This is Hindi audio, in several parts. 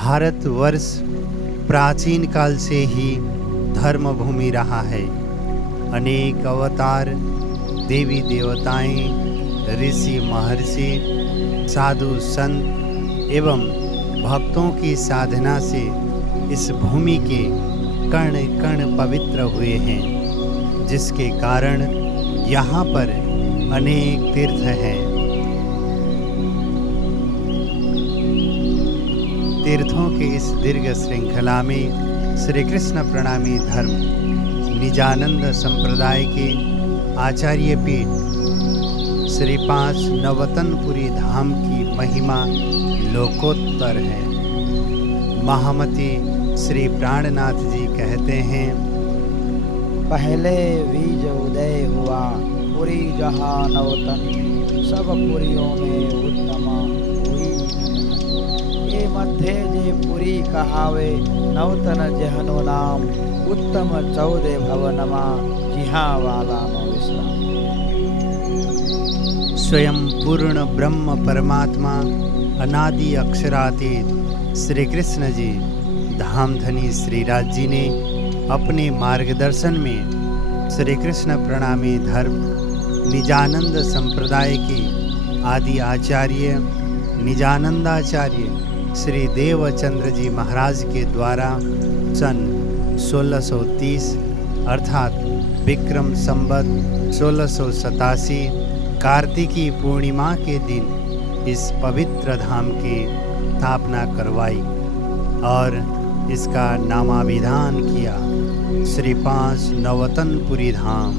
भारतवर्ष प्राचीन काल से ही धर्म भूमि रहा है। अनेक अवतार, देवी देवताएं, ऋषि महर्षि, साधु संत एवं भक्तों की साधना से इस भूमि के कण कण पवित्र हुए हैं, जिसके कारण यहाँ पर अनेक तीर्थ हैं। तीर्थों के इस दीर्घ श्रृंखला में श्री कृष्ण प्रणामी धर्म निजानंद संप्रदाय के आचार्य पीठ श्री 5 नवतनपुरी धाम की महिमा लोकोत्तर है। महामती श्री प्राणनाथ जी कहते हैं, पहले बीज उदय हुआ पुरी जहाँ नवतन, सब पुरियों में उत्तम हुई। ये मध्य जे पुरी कहावे नवतन जहनो नाम, उत्तम 14 भवनमा जिहाँ वाला नो विश्राम। स्वयं पूर्ण ब्रह्म परमात्मा अनादि अक्षरातीत श्री कृष्ण जी धामधनी श्री राज जी ने अपने मार्गदर्शन में श्री कृष्ण प्रणामी धर्म निजानंद संप्रदाय के आदि आचार्य निजानंदाचार्य श्री देवचंद्र जी महाराज के द्वारा सन 1630 अर्थात विक्रम संवत 1687 कार्तिकी पूर्णिमा के दिन इस पवित्र धाम की स्थापना करवाई और इसका नामाभिधान किया श्री 5 नवतनपुरी धाम।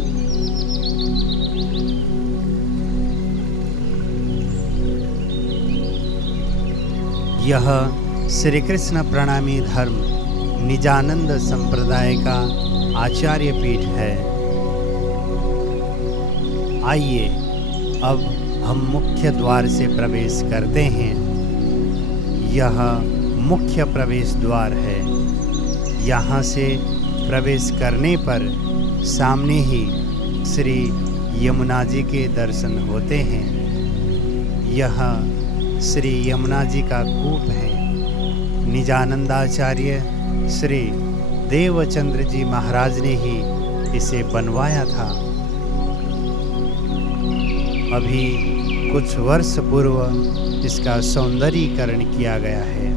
यह श्री कृष्ण प्रणामी धर्म निजानंद संप्रदाय का आचार्य पीठ है। आइए अब हम मुख्य द्वार से प्रवेश करते हैं। यह मुख्य प्रवेश द्वार है। यहाँ से प्रवेश करने पर सामने ही श्री यमुना जी के दर्शन होते हैं। यह श्री यमुना जी का कूप है। निजानंदाचार्य श्री देवचंद्र जी महाराज ने ही इसे बनवाया था। अभी कुछ वर्ष पूर्व इसका सौंदर्यीकरण किया गया है।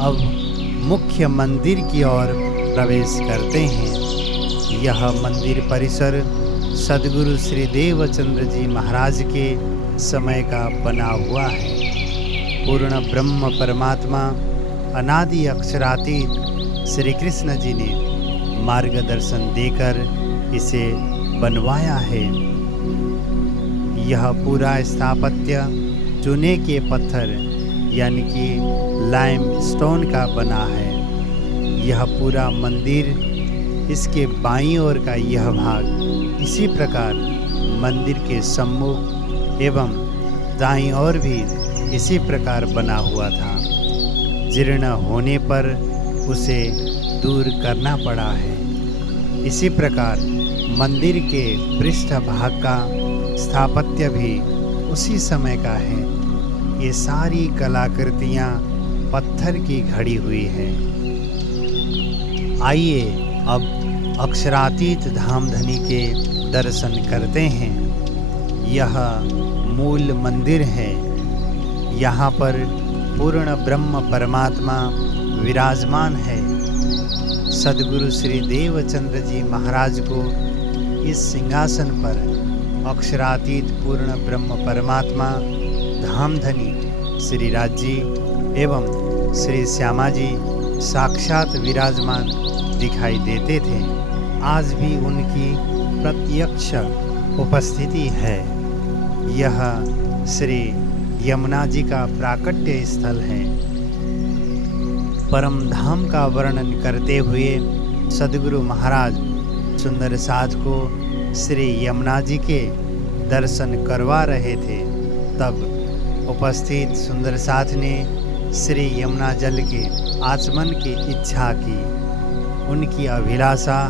अब मुख्य मंदिर की ओर प्रवेश करते हैं। यह मंदिर परिसर सद्गुरु श्री देवचंद्र जी महाराज के समय का बना हुआ है। पूर्ण ब्रह्म परमात्मा अनादि अक्षरातीत श्री कृष्ण जी ने मार्गदर्शन देकर इसे बनवाया है। यह पूरा स्थापत्य चूने के पत्थर यानी कि लाइमस्टोन का बना है। यह पूरा मंदिर, इसके बाईं ओर का यह भाग इसी प्रकार मंदिर के सम्मुख एवं दाईं ओर भी इसी प्रकार बना हुआ था। जीर्ण होने पर उसे दूर करना पड़ा है। इसी प्रकार मंदिर के पृष्ठ भाग का स्थापत्य भी उसी समय का है। ये सारी कलाकृतियाँ पत्थर की घड़ी हुई हैं। आइए अब अक्षरातीत धामधनी के दर्शन करते हैं। यह मूल मंदिर है। यहाँ पर पूर्ण ब्रह्म परमात्मा विराजमान है। सद्गुरु श्री देवचंद्र जी महाराज को इस सिंहासन पर अक्षरातीत पूर्ण ब्रह्म परमात्मा धामधनी श्री राज जी एवं श्री श्यामा जी साक्षात विराजमान दिखाई देते थे। आज भी उनकी प्रत्यक्ष उपस्थिति है। यह श्री यमुना जी का प्राकट्य स्थल है। परम धाम का वर्णन करते हुए सद्गुरु महाराज सुंदर साध को श्री यमुना जी के दर्शन करवा रहे थे, तब उपस्थित सुंदर साध ने श्री यमुना जल के आचमन की इच्छा की। उनकी अभिलाषा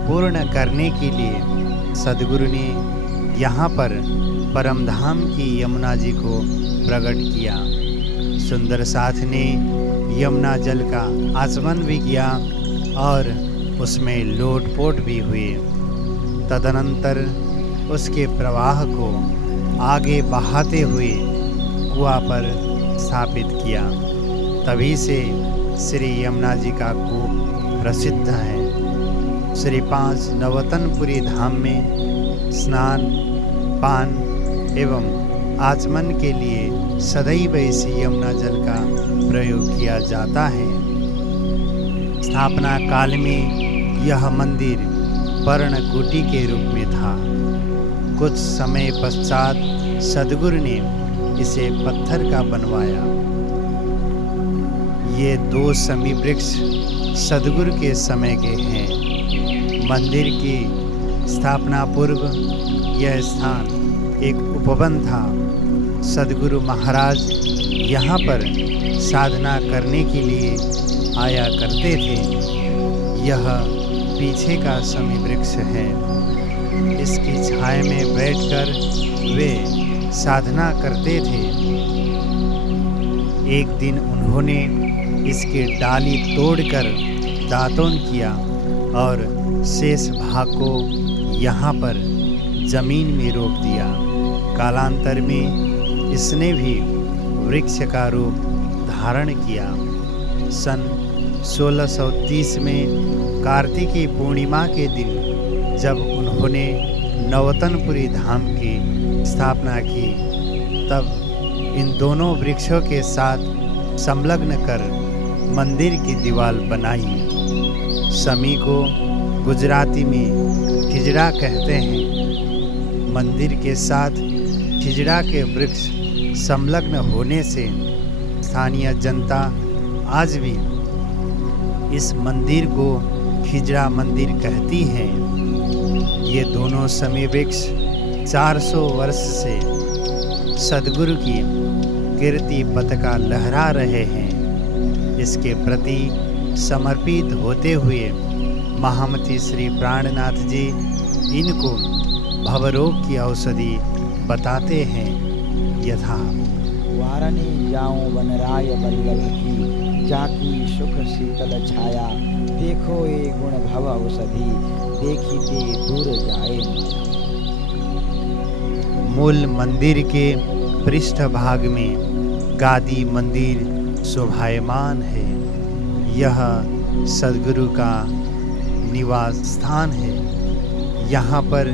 पूर्ण करने के लिए सद्गुरु ने यहाँ पर परमधाम की यमुना जी को प्रकट किया। सुंदर साथ ने यमुना जल का आचमन भी किया और उसमें लोटपोट भी हुए। तदनंतर उसके प्रवाह को आगे बहाते हुए कुआं पर स्थापित किया। तभी से श्री यमुना जी का कूप प्रसिद्ध है। श्री 5 नवतनपुरी धाम में स्नान, पान एवं आचमन के लिए सदैव इसी यमुना जल का प्रयोग किया जाता है। स्थापना काल में यह मंदिर पर्णकुटी के रूप में था। कुछ समय पश्चात सद्गुरु ने इसे पत्थर का बनवाया। ये 2 शमी वृक्ष सद्गुरु के समय के हैं। मंदिर की स्थापना पूर्व यह स्थान एक उपवन था। सद्गुरु महाराज यहाँ पर साधना करने के लिए आया करते थे। यह पीछे का शमी वृक्ष है। इसकी छाया में बैठकर वे साधना करते थे। एक दिन उन्होंने इसकी डाली तोड़कर दातुन किया और शेष भाग को यहाँ पर जमीन में रोप दिया। कालांतर में इसने भी वृक्ष का रूप धारण किया। सन 1630 में कार्तिकी पूर्णिमा के दिन जब उन्होंने नवतनपुरी धाम की स्थापना की, तब इन दोनों वृक्षों के साथ संलग्न कर मंदिर की दीवार बनाई। शमी को गुजराती में खिजड़ा कहते हैं। मंदिर के साथ खिजड़ा के वृक्ष संलग्न होने से स्थानीय जनता आज भी इस मंदिर को खिजड़ा मंदिर कहती है। ये दोनों शमी वृक्ष 400 वर्ष से सद्गुरु की कीर्ति पताका लहरा रहे हैं। इसके प्रति समर्पित होते हुए महामती श्री प्राणनाथ जी इनको भवरोग की औषधि बताते हैं। यथा वारणी जाऊं वनराय बल्लभ की, जाकी सुख शीतल छाया, देखो ये गुण भव औषधि, देखी ते दूर जाए। मूल मंदिर के पृष्ठ भाग में गादी मंदिर शोभायमान है। यह सद्गुरु का निवास स्थान है। यहाँ पर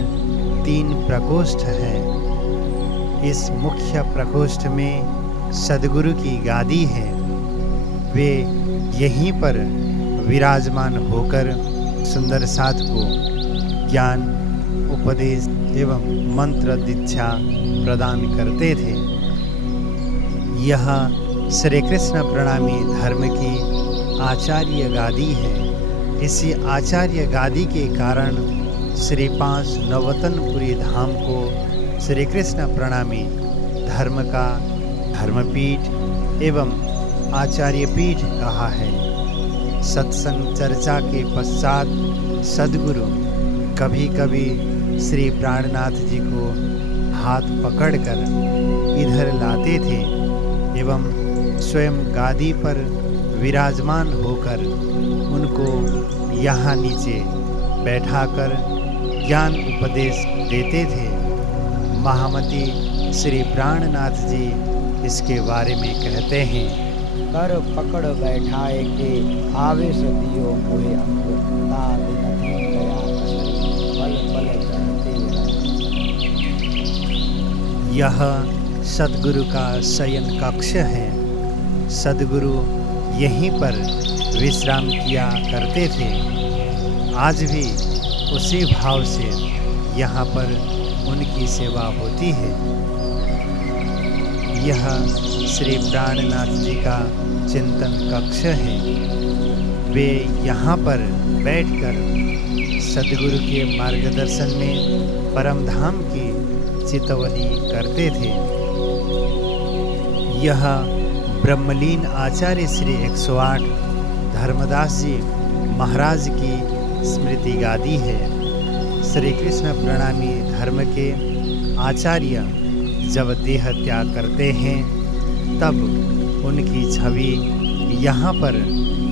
3 प्रकोष्ठ है। इस मुख्य प्रकोष्ठ में सद्गुरु की गादी है। वे यहीं पर विराजमान होकर सुंदर साध को ज्ञान, उपदेश एवं मंत्र दीक्षा प्रदान करते थे। यह श्री कृष्ण प्रणामी धर्म की आचार्य गादी है। इसी आचार्य गादी के कारण श्री 5 नवतनपुरी धाम को श्री कृष्ण प्रणामी धर्म का धर्मपीठ एवं आचार्य पीठ कहा है। सत्संग चर्चा के पश्चात सद्गुरु कभी कभी श्री प्राणनाथ जी को हाथ पकड़कर इधर लाते थे एवं स्वयं गादी पर विराजमान होकर उनको यहाँ नीचे बैठाकर ज्ञान उपदेश देते थे। महामती श्री प्राणनाथ जी इसके बारे में कहते हैं, कर पकड़ बैठाए के आवेश दियो मोहे अंग, ताल नदी गया पल पल चलते रहे। यह सद्गुरु का शयन कक्ष है। सद्गुरु यहीं पर विश्राम किया करते थे। आज भी उसी भाव से यहाँ पर उनकी सेवा होती है। यह श्री प्राणनाथ जी का चिंतन कक्ष है। वे यहाँ पर बैठकर सद्गुरु के मार्गदर्शन में परम धाम की चितवनी करते थे। यह ब्रह्मलीन आचार्य श्री 108 धर्मदास जी महाराज की स्मृति गादी है। श्री कृष्ण प्रणामी धर्म के आचार्य जब देह त्याग करते हैं तब उनकी छवि यहाँ पर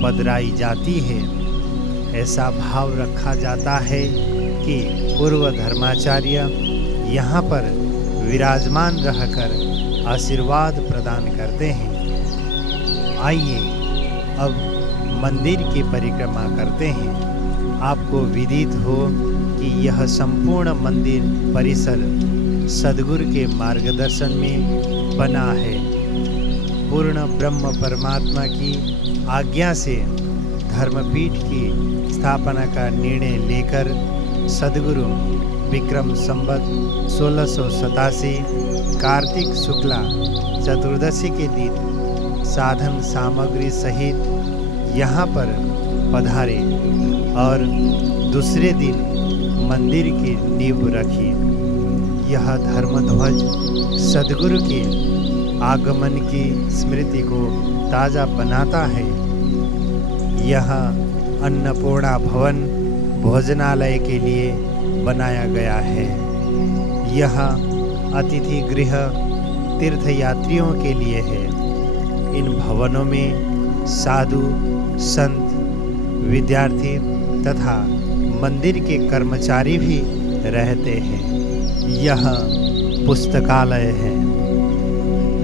पधराई जाती है। ऐसा भाव रखा जाता है कि पूर्व धर्माचार्य यहाँ पर विराजमान रहकर आशीर्वाद प्रदान करते हैं। आइए अब मंदिर की परिक्रमा करते हैं। आपको विदित हो कि यह संपूर्ण मंदिर परिसर सद्गुरु के मार्गदर्शन में बना है। पूर्ण ब्रह्म परमात्मा की आज्ञा से धर्मपीठ की स्थापना का निर्णय लेकर सद्गुरु विक्रम संवत 1687 कार्तिक शुक्ला चतुर्दशी के दिन साधन सामग्री सहित यहाँ पर पधारे और दूसरे दिन मंदिर की नींव रखी। यह धर्मध्वज सद्गुरु के आगमन की स्मृति को ताज़ा बनाता है। यह अन्नपूर्णा भवन भोजनालय के लिए बनाया गया है। यह अतिथि गृह तीर्थयात्रियों के लिए है। इन भवनों में साधु, संत, विद्यार्थी तथा मंदिर के कर्मचारी भी रहते हैं। यह पुस्तकालय है।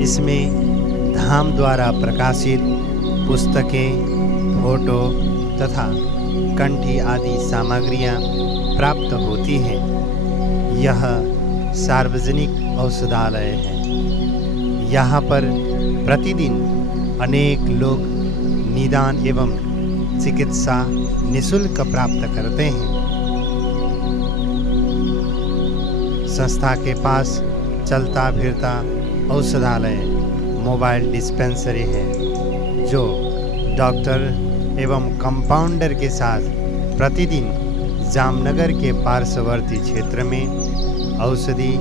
इसमें धाम द्वारा प्रकाशित पुस्तकें, फोटो तथा कंठी आदि सामग्रियां प्राप्त होती हैं। यह सार्वजनिक औषधालय है। यहाँ पर प्रतिदिन अनेक लोग निदान एवं चिकित्सा निःशुल्क प्राप्त करते हैं। संस्था के पास चलता फिरता औषधालय मोबाइल डिस्पेंसरी है, जो डॉक्टर एवं कंपाउंडर के साथ प्रतिदिन जामनगर के पार्श्ववर्ती क्षेत्र में औषधि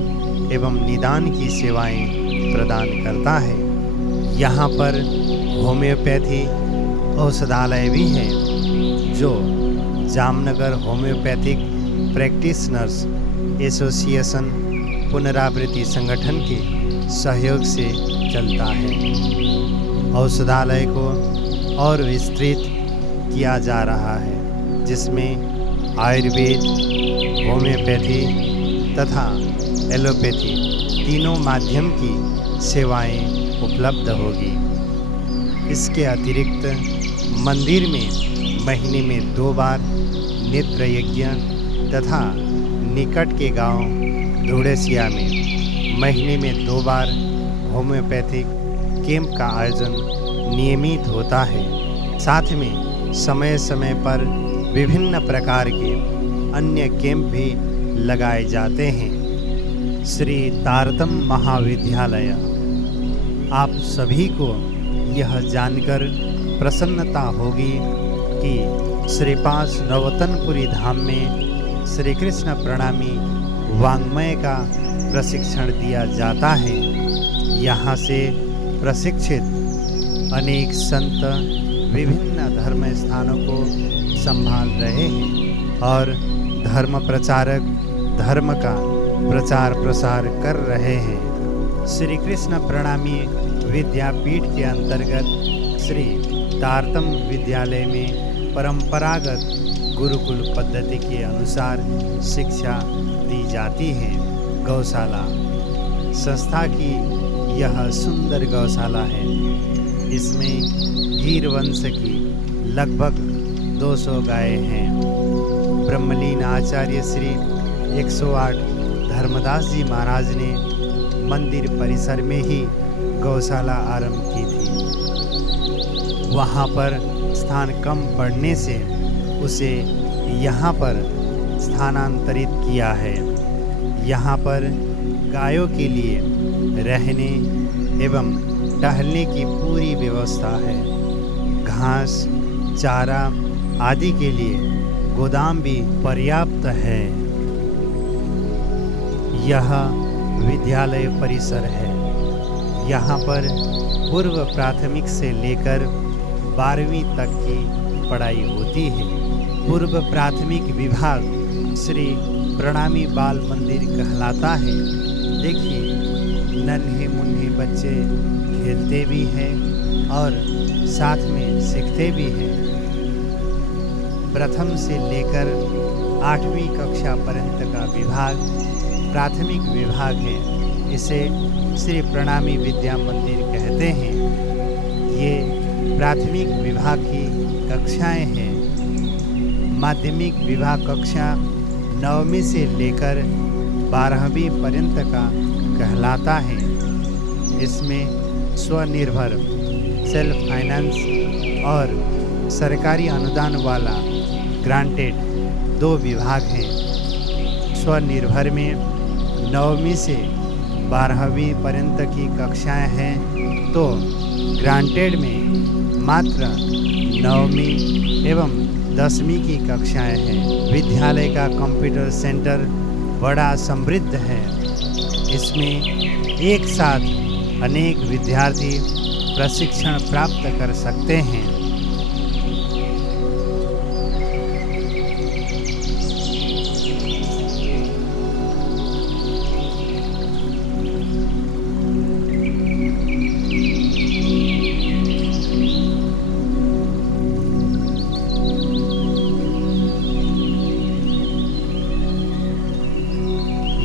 एवं निदान की सेवाएं प्रदान करता है। यहाँ पर होम्योपैथी औषधालय भी है, जो जामनगर होम्योपैथिक प्रैक्टिशनर्स एसोसिएशन पुनरावृत्ति संगठन के सहयोग से चलता है। औषधालय को और विस्तृत किया जा रहा है, जिसमें आयुर्वेद, होम्योपैथी तथा एलोपैथी तीनों माध्यम की सेवाएं उपलब्ध होगी। इसके अतिरिक्त मंदिर में महीने में 2 बार नेत्र यज्ञ तथा निकट के गांव धुड़ेसिया में महीने में 2 बार होम्योपैथिक कैंप का आयोजन नियमित होता है। साथ में समय समय पर विभिन्न प्रकार के अन्य कैंप भी लगाए जाते हैं। श्री तारतम महाविद्यालय, आप सभी को यह जानकर प्रसन्नता होगी कि श्री 5 नवतनपुरी धाम में श्री कृष्ण प्रणामी वाङ्मय का प्रशिक्षण दिया जाता है। यहाँ से प्रशिक्षित अनेक संत विभिन्न धर्म स्थानों को संभाल रहे हैं और धर्म प्रचारक धर्म का प्रचार प्रसार कर रहे हैं। श्री कृष्ण प्रणामी विद्यापीठ के अंतर्गत श्री तारतम विद्यालय में परंपरागत गुरुकुल पद्धति के अनुसार शिक्षा दी जाती है। गौशाला संस्था की यह सुंदर गौशाला है। इसमें गीर वंश की लगभग 200 गायें हैं। ब्रह्मलीन आचार्य श्री 108 धर्मदास जी महाराज ने मंदिर परिसर में ही गौशाला आरंभ की थी। वहाँ पर स्थान कम पड़ने से उसे यहाँ पर स्थानांतरित किया है। यहाँ पर गायों के लिए रहने एवं टहलने की पूरी व्यवस्था है। घास, चारा आदि के लिए गोदाम भी पर्याप्त है। यह विद्यालय परिसर है। यहाँ पर पूर्व प्राथमिक से लेकर 12वीं तक की पढ़ाई होती है। पूर्व प्राथमिक विभाग श्री प्रणामी बाल मंदिर कहलाता है। देखिए, नन्हे मुन्ने बच्चे खेलते भी हैं और साथ में सीखते भी हैं। प्रथम से लेकर 8वीं कक्षा पर्यंत का विभाग प्राथमिक विभाग है। इसे श्री प्रणामी विद्या मंदिर कहते हैं। ये प्राथमिक विभाग की कक्षाएं हैं। माध्यमिक विभाग कक्षा 9वीं से लेकर 12वीं पर्यंत का कहलाता है। इसमें स्वनिर्भर सेल्फ फाइनेंस और सरकारी अनुदान वाला ग्रांटेड 2 विभाग हैं। स्वनिर्भर में 9वीं से 12वीं पर्यंत की कक्षाएं हैं, तो ग्रांटेड में मात्र 9वीं एवं 10वीं की कक्षाएं हैं। विद्यालय का कंप्यूटर सेंटर बड़ा समृद्ध है। इसमें एक साथ अनेक विद्यार्थी प्रशिक्षण प्राप्त कर सकते हैं।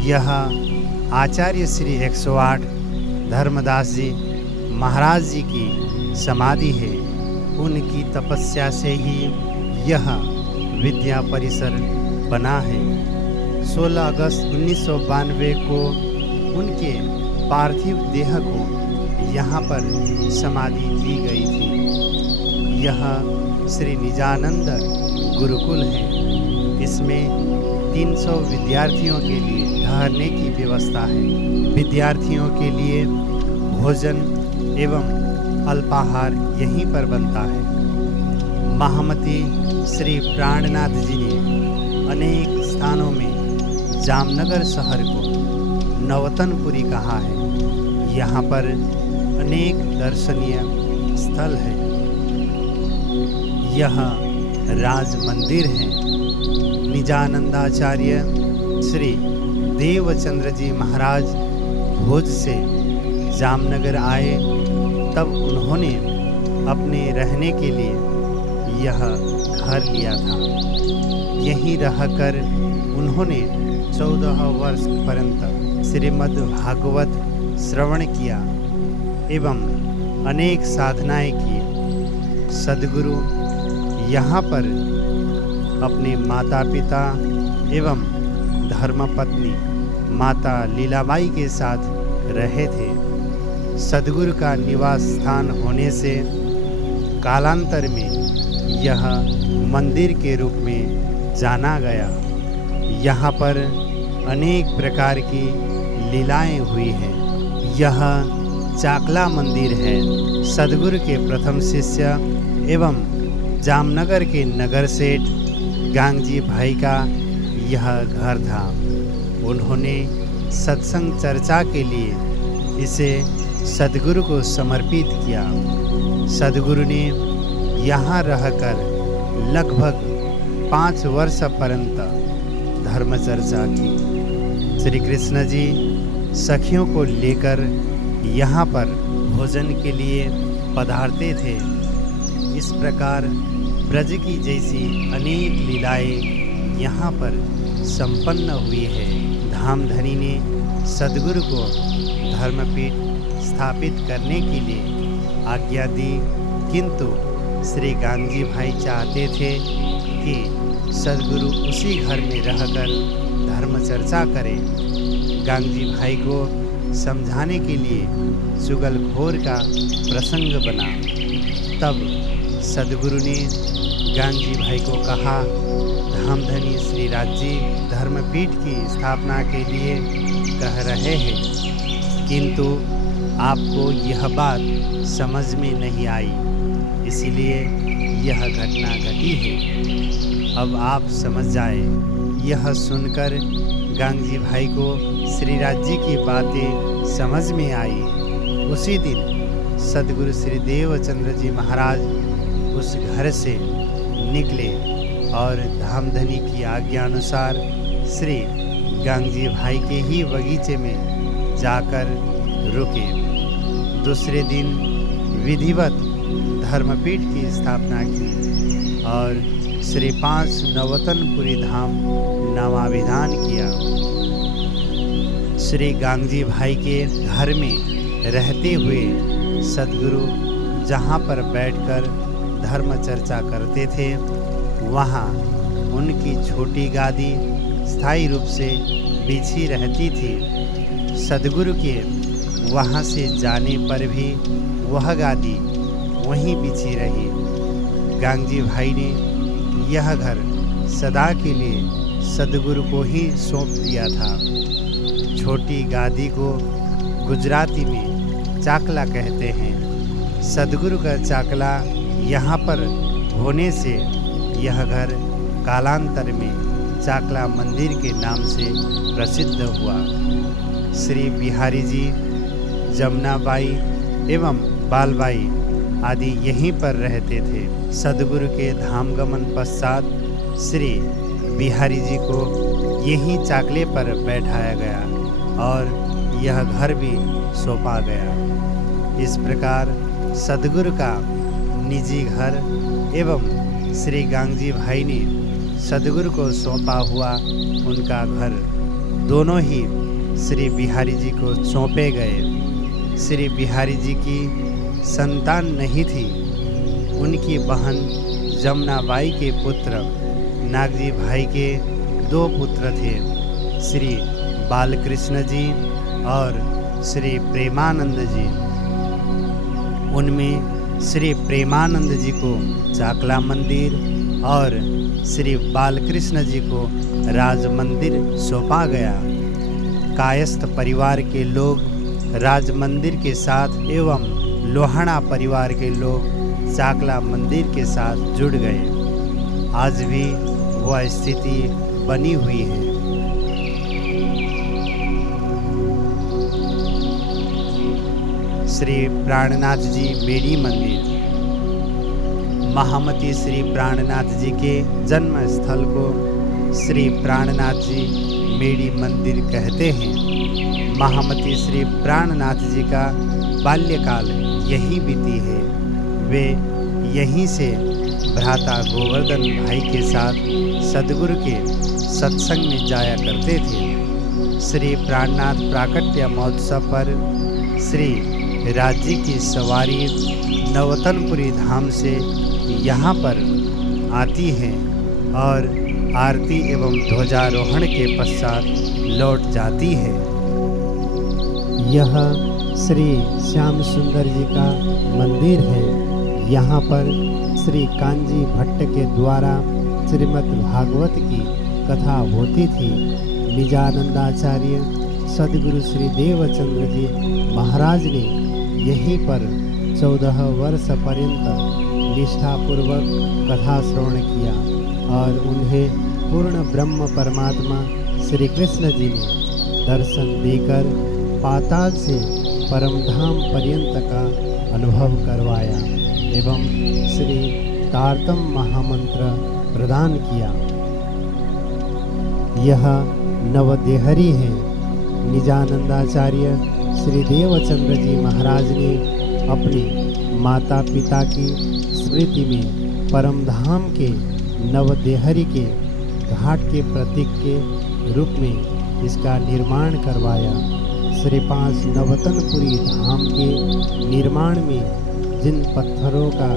यह आचार्य श्री 108 धर्मदास जी महाराज जी की समाधि है। उनकी तपस्या से ही यह विद्या परिसर बना है। 16 अगस्त 1992 को उनके पार्थिव देह को यहाँ पर समाधि दी गई थी। यह श्री निजानंद गुरुकुल है। इसमें 300 विद्यार्थियों के लिए ठहरने की व्यवस्था है। विद्यार्थियों के लिए भोजन एवं अल्पाहार यहीं पर बनता है। महामती श्री प्राणनाथ जी ने अनेक स्थानों में जामनगर शहर को नवतनपुरी कहा है। यहाँ पर अनेक दर्शनीय स्थल है। यह राज मंदिर है। निजानंदाचार्य श्री देवचंद्र जी महाराज भोज से जामनगर आए, तब उन्होंने अपने रहने के लिए यह घर लिया था। यहीं रहकर उन्होंने 14 वर्ष पर्यंत श्रीमद् भागवत श्रवण किया एवं अनेक साधनाएं की। सद्गुरु यहाँ पर अपने माता पिता एवं धर्मपत्नी माता लीलाबाई के साथ रहे थे। सद्गुरु का निवास स्थान होने से कालांतर में यह मंदिर के रूप में जाना गया। यहाँ पर अनेक प्रकार की लीलाएं हुई हैं। यह चाकला मंदिर है। सद्गुरु के प्रथम शिष्य एवं जामनगर के नगर सेठ गांगजी भाई का यह घर था। उन्होंने सत्संग चर्चा के लिए इसे सद्गुरु को समर्पित किया। सद्गुरु ने यहाँ रहकर लगभग 5 वर्ष पर्यंत धर्म चर्चा की। श्री कृष्ण जी सखियों को लेकर यहाँ पर भोजन के लिए पधारते थे। इस प्रकार ब्रज की जैसी अनेक लीलाएं यहाँ पर संपन्न हुई है। धामधनी ने सद्गुरु को धर्मपीठ स्थापित करने के लिए आज्ञा दी, किंतु श्री गांगजी भाई चाहते थे कि सद्गुरु उसी घर में रहकर धर्म चर्चा करें। गांगजी भाई को समझाने के लिए चुगलखोर का प्रसंग बना। तब सद्गुरु ने गांगजी भाई को कहा, धामधनी श्री राज्य धर्मपीठ की स्थापना के लिए कह रहे हैं, किंतु आपको यह बात समझ में नहीं आई, इसलिए यह घटना घटी है। अब आप समझ जाए। यह सुनकर गांगजी भाई को श्रीराज जी की बातें समझ में आई। उसी दिन सदगुरु श्री देवचंद्र जी महाराज उस घर से निकले और धामधनी की आज्ञा अनुसार श्री गांगजी भाई के ही बगीचे में जाकर रुके। दूसरे दिन विधिवत धर्मपीठ की स्थापना की और श्री 5 नवतनपुरी धाम नामाभिधान किया। श्री गांगजी भाई के घर में रहते हुए सदगुरु जहाँ पर बैठकर धर्म चर्चा करते थे, वहाँ उनकी छोटी गादी स्थायी रूप से बिछी रहती थी। सदगुरु के वहाँ से जाने पर भी वह गादी वहीं बिछी रही। गांगजी भाई ने यह घर सदा के लिए सदगुरु को ही सौंप दिया था। छोटी गादी को गुजराती में चाकला कहते हैं। सदगुरु का चाकला यहाँ पर होने से यह घर कालांतर में चाकला मंदिर के नाम से प्रसिद्ध हुआ। श्री बिहारी जी, जमुनाबाई एवं बालबाई आदि यहीं पर रहते थे। सदगुरु के धामगमन पश्चात श्री बिहारी जी को यहीं चाकले पर बैठाया गया और यह घर भी सौंपा गया। इस प्रकार सदगुरु का निजी घर एवं श्री गांगजी भाई ने सदगुरु को सौंपा हुआ उनका घर दोनों ही श्री बिहारी जी को सौंपे गए। श्री बिहारी जी की संतान नहीं थी। उनकी बहन जमुनाबाई के पुत्र नागजी भाई के 2 पुत्र थे, श्री बालकृष्ण जी और श्री प्रेमानंद जी। उनमें श्री प्रेमानंद जी को चाकला मंदिर और श्री बालकृष्ण जी को राज मंदिर सौंपा गया। कायस्थ परिवार के लोग राज मंदिर के साथ एवं लोहाना परिवार के लोग चाकला मंदिर के साथ जुड़ गए। आज भी वह स्थिति बनी हुई है। श्री प्राणनाथ जी मेड़ी मंदिर। महामती श्री प्राणनाथ जी के जन्म स्थल को श्री प्राणनाथ जी मेड़ी मंदिर कहते हैं। महामती श्री प्राणनाथ जी का बाल्यकाल यहीं बीती है। वे यहीं से भ्राता गोवर्धन भाई के साथ सदगुरु के सत्संग में जाया करते थे। श्री प्राणनाथ प्राकट्य महोत्सव पर श्री राज्य की सवारी नवतनपुरी धाम से यहाँ पर आती है और आरती एवं ध्वजारोहण के पश्चात लौट जाती है। यह श्री श्याम सुंदर जी का मंदिर है। यहाँ पर श्री कांजी भट्ट के द्वारा श्रीमद् भागवत की कथा होती थी। निजानंदाचार्य सदगुरु श्री देवचंद्र जी महाराज ने यहीं पर 14 वर्ष पर्यंत निष्ठापूर्वक कथा श्रवण किया और उन्हें पूर्ण ब्रह्म परमात्मा श्री कृष्ण जी ने दर्शन देकर पाताल से परमधाम पर्यंत का अनुभव करवाया एवं श्री तारतम महामंत्र प्रदान किया। यह नवदेहरी है। निजानंदाचार्य श्री देवचंद्र जी महाराज ने अपने माता पिता की स्मृति में परमधाम के नवदेहरी के घाट के प्रतीक के रूप में इसका निर्माण करवाया। श्री 5 नवतनपुरी धाम के निर्माण में जिन पत्थरों का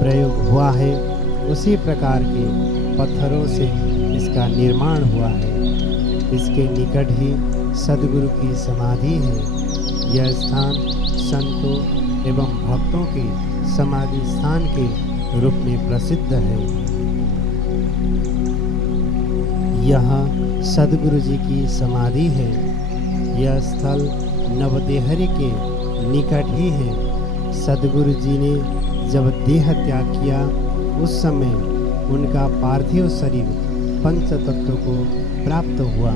प्रयोग हुआ है उसी प्रकार के पत्थरों से इसका निर्माण हुआ है। इसके निकट ही सदगुरु की समाधि है। यह स्थान संतों एवं भक्तों के समाधि स्थान के रूप में प्रसिद्ध है। यह सदगुरु जी की समाधि है। यह स्थल नवदेहरी के निकट ही है। सदगुरु जी ने जब देह त्याग किया उस समय उनका पार्थिव शरीर पंच तत्व को प्राप्त हुआ।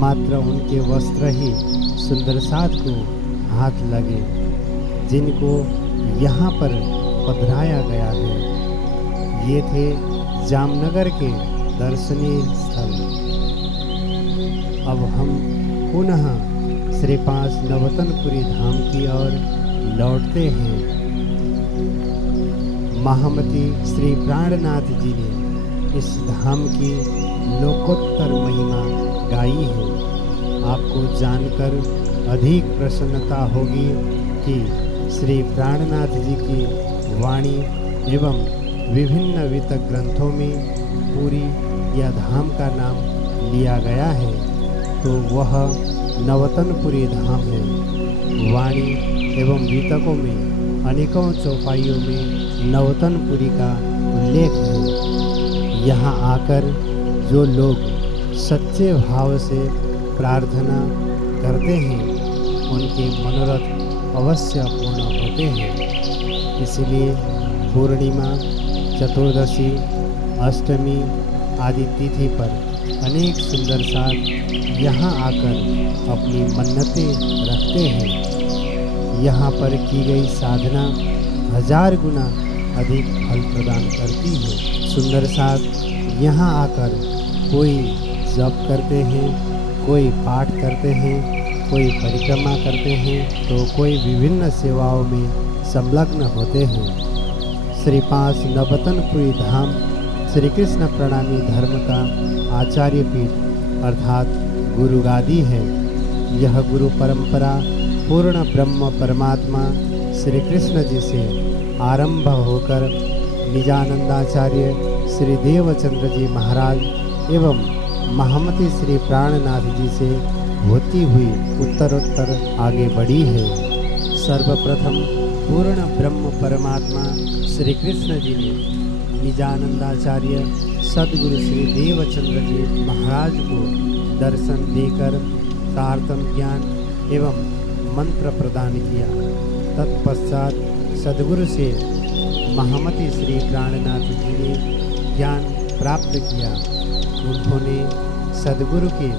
मात्र उनके वस्त्र ही सुंदरसाद को हाथ लगे, जिनको यहाँ पर पधराया गया है। ये थे जामनगर के दर्शनीय स्थल। अब हम पुनः श्री 5 नवतनपुरी धाम की ओर लौटते हैं। महामती श्री प्राणनाथ जी ने इस धाम की लोकोत्तर महिमा गाई है। आपको जानकर अधिक प्रसन्नता होगी कि श्री प्राणनाथ जी की वाणी एवं विभिन्न वित्त ग्रंथों में पुरी या धाम का नाम लिया गया है, तो वह नवतनपुरी धाम है। वाणी एवं वितकों में अनेकों चौपाइयों में नवतनपुरी का उल्लेख है। यहाँ आकर जो लोग सच्चे भाव से प्रार्थना करते हैं, उनके मनोरथ अवश्य पूर्ण होते हैं। इसलिए पूर्णिमा, चतुर्दशी, अष्टमी आदि तिथि पर अनेक सुंदर साथ यहाँ आकर अपनी मन्नतें रखते हैं। यहाँ पर की गई साधना 1000 गुना अधिक फल प्रदान करती है। सुंदर साथ यहाँ आकर कोई जप करते हैं, कोई पाठ करते हैं, कोई परिक्रमा करते हैं, तो कोई विभिन्न सेवाओं में संलग्न होते हैं। श्री 5 नवतनपुरी धाम श्री कृष्ण प्रणामी धर्म का आचार्य पीठ अर्थात गुरु गादी है। यह गुरु परंपरा पूर्ण ब्रह्म परमात्मा श्री कृष्ण जी से आरंभ होकर निजानंदाचार्य श्री देवचंद्र जी महाराज एवं महामती श्री प्राणनाथ जी से होती हुई उत्तरोत्तर आगे बढ़ी है। सर्वप्रथम पूर्ण ब्रह्म परमात्मा श्री कृष्ण जी ने निजानंदाचार्य सद्गुरु श्री देवचंद्र जी महाराज को दर्शन देकर तारतम्य ज्ञान एवं मंत्र प्रदान किया। तत्पश्चात सद्गुरु से महामती श्री प्राणनाथ जी ने ज्ञान प्राप्त किया। उन्होंने सद्गुरु के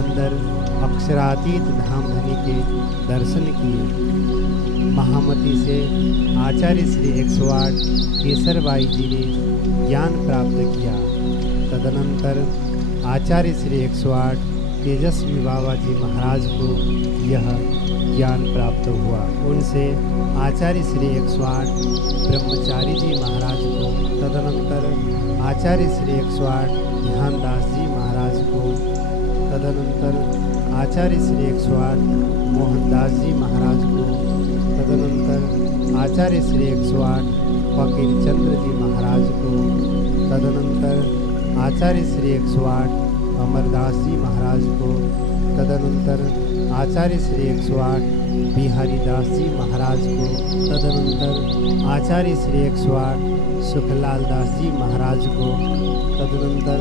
अंदर अक्षरातीत धामधनी के दर्शन किए। महामती से आचार्य श्री 108 केसरबाई जी ने ज्ञान प्राप्त किया। तदनंतर आचार्य श्री 108 तेजस्वी बाबा जी महाराज को यह ज्ञान प्राप्त हुआ। उनसे आचार्य श्री 108 ब्रह्मचारी जी महाराज को, तदनंतर आचार्य श्री 108 ध्यानदास जी महाराज को, तदनंतर आचार्य श्री 108 मोहनदास जी महाराज को, तदनंतर आचार्य श्री 108 फकीर चंद्र जी महाराज को, तदनंतर आचार्य श्री 108 अमरदास जी महाराज को, तदनंतर आचार्य श्री 108 बिहारी दास जी महाराज को, तदनंतर आचार्य श्री 108 सुखलाल दास जी महाराज को, तदनंतर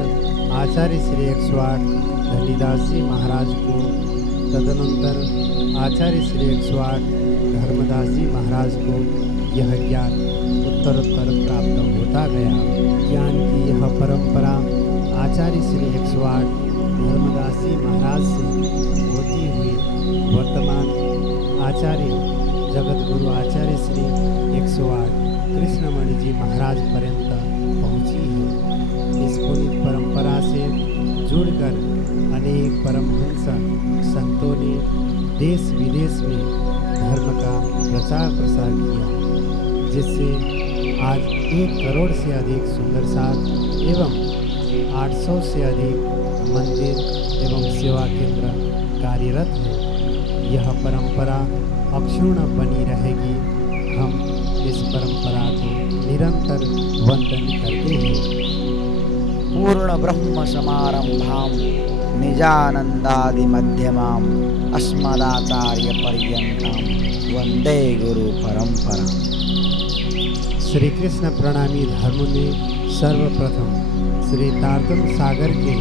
आचार्य श्री 108 धनीदास जी महाराज को, तदनंतर आचार्य श्री 108 धर्मदास जी महाराज को यह ज्ञान उत्तरोत्तर प्राप्त होता गया। ज्ञान की यह परंपरा आचार्य श्री 108 धर्मदास जी महाराज से होती हुई वर्तमान आचार्य जगत गुरु आचार्य श्री 108 कृष्णमणि जी महाराज पर्यंत पहुँची है। इस पुनीत परंपरा से जुड़कर अनेक परमहंस संतों ने देश विदेश में धर्म का प्रचार प्रसार किया, जिससे आज 1 करोड़ से अधिक सुंदर साथ एवं 800 से अधिक मंदिर एवं सेवा केंद्र कार्यरत है। यह परंपरा अक्षुण्ण बनी रहेगी। हम इस परंपरा को निरंतर वंदन करते हैं। पूर्ण ब्रह्म समारंभाम निजानंदादि मध्यमाम अस्मदाचार्य पर्यंताम वंदे गुरु परंपरा। श्री कृष्ण प्रणामी धर्म में सर्वप्रथम श्री तारतम्य सागर के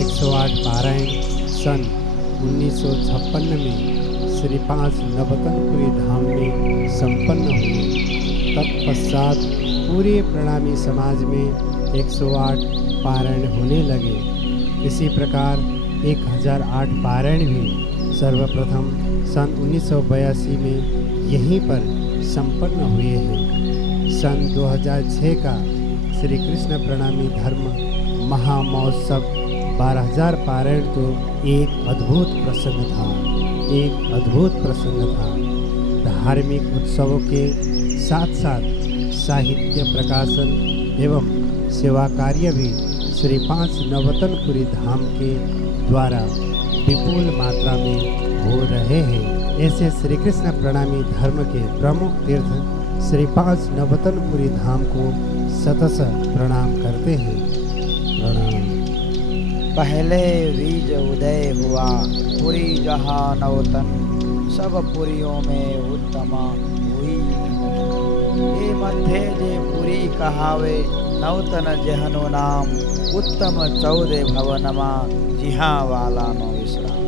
108 पारायण सन 1956 में श्री 5 नवतनपुरी धाम में संपन्न हुए। तत्पश्चात पूरे प्रणामी समाज में 108 पारायण होने लगे। इसी प्रकार 1008 पारायण भी सर्वप्रथम सन 1982 में यहीं पर संपन्न हुए हैं। सन 2006 का श्री कृष्ण प्रणामी धर्म महामहोत्सव 12,000 पारायण तो एक अद्भुत प्रसंग था, एक अद्भुत प्रसंग था। धार्मिक उत्सवों के साथ साथ साहित्य प्रकाशन एवं सेवा कार्य भी श्री 5 नवतनपुरी धाम के द्वारा विपुल मात्रा में हो रहे हैं। ऐसे श्री कृष्ण प्रणामी धर्म के प्रमुख तीर्थ श्री 5 नवतनपुरी धाम को सतस प्रणाम करते हैं। प्रणाम। पहले बीज उदय हुआ, पुरी जहाँ नवतन, सब पुरियों में उत्तम हुई। ये मध्य जे पुरी कहावे, नवतन जहनो नाम, उत्तम 14 भवनमा, जिहाँ वाला नो विश्राम।